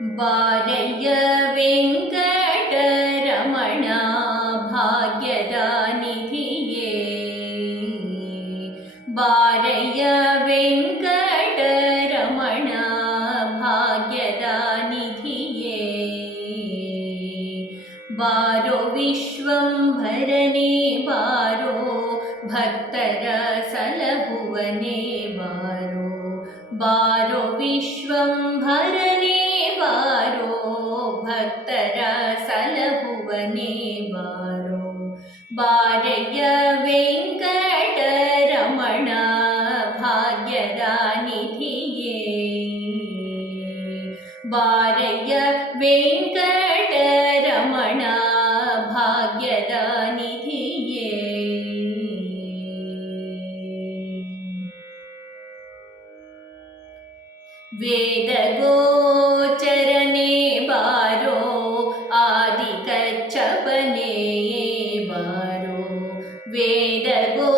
वारयविं वेङ्कटरमणा भाग्यदानिधिये वारयविं वेङ्कटरमणा भाग्यदानिधिये वारो विश्वं भरणे वारो भक्तरसलभुवने वारो वारो विश्वंभर ಬಾರೋ ಭಕ್ತರ ಸಲಹುವನೇ ಬಾರೋ ಬಾರಯ್ಯ ವೆಂಕಟರಮಣ ಭಾಗ್ಯದ ನಿಧಿಯೇ ಬಾರಯ್ಯ ವೆಂಕಟರಮಣ ಭಾಗ್ಯದ ನಿಧಿಯೇ ವೇದಗೋಚರನೆ वेदगोचरने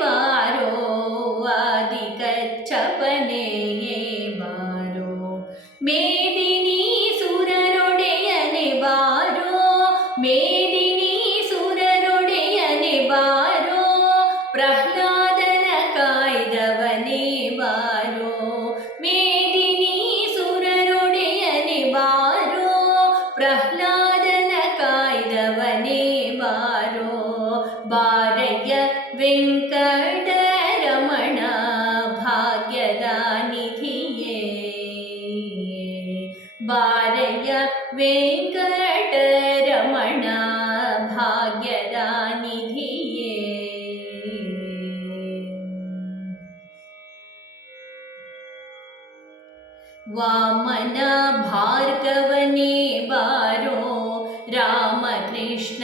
वारो वादिकच्छपने वारो मेद वारय्य वेङ्कटरमण भाग्यदानिधिये वारय्य वेङ्कटरमण भाग्यदानिधिये वामन भार्गवने वारो रामकृष्ण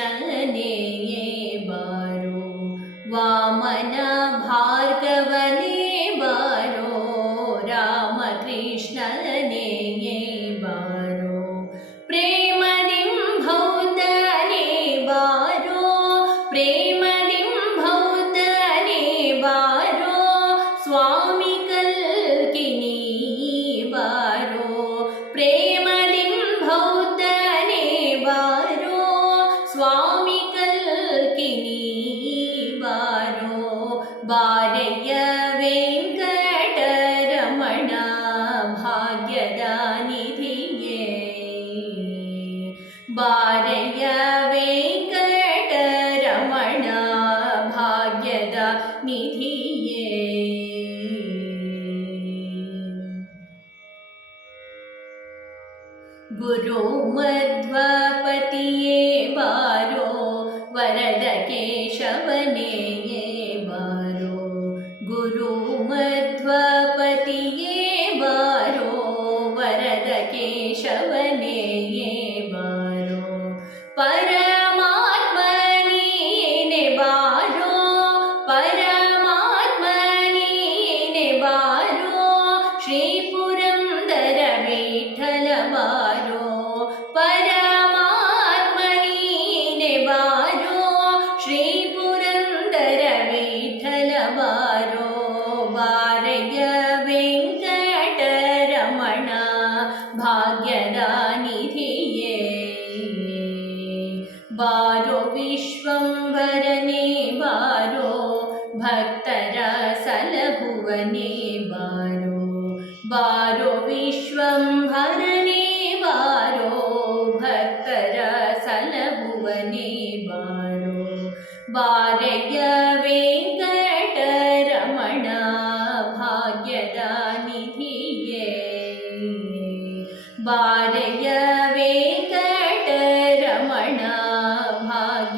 कृष्णने ये वारो। प्रेमदिं भौतने वारो। प्रेमदिवभौतने वारो। स्वामि कल्किनी वारो। प्रेमदिं भौतने वारो। स्वामी कल्किनी वारो। वार्य ಬಾರಯ್ಯ ವೆಂಕಟರಮಣ ಭಾಗ್ಯದ ನಿಧಿಯೇ ಗುರು ಮಧ್ವಪತಿಯೇ ಬಾರೋ ವರದ ಕೇಶವನೇ ಬಾರೋ ಗುರು ಮಧ್ವಪತಿಯೇ ಬಾರೋ ವರದ ಕೇಶವನೇ करुणानिधिये वारो विश्वम्बरने वारो भक्तरा सलभुवने बारो वारो विश्वम्भरने वारो भक्तरा सलभुवने वारो वारय वेङ्कटरमण भाग्यदा निधिये।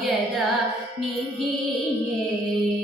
यदा निधीये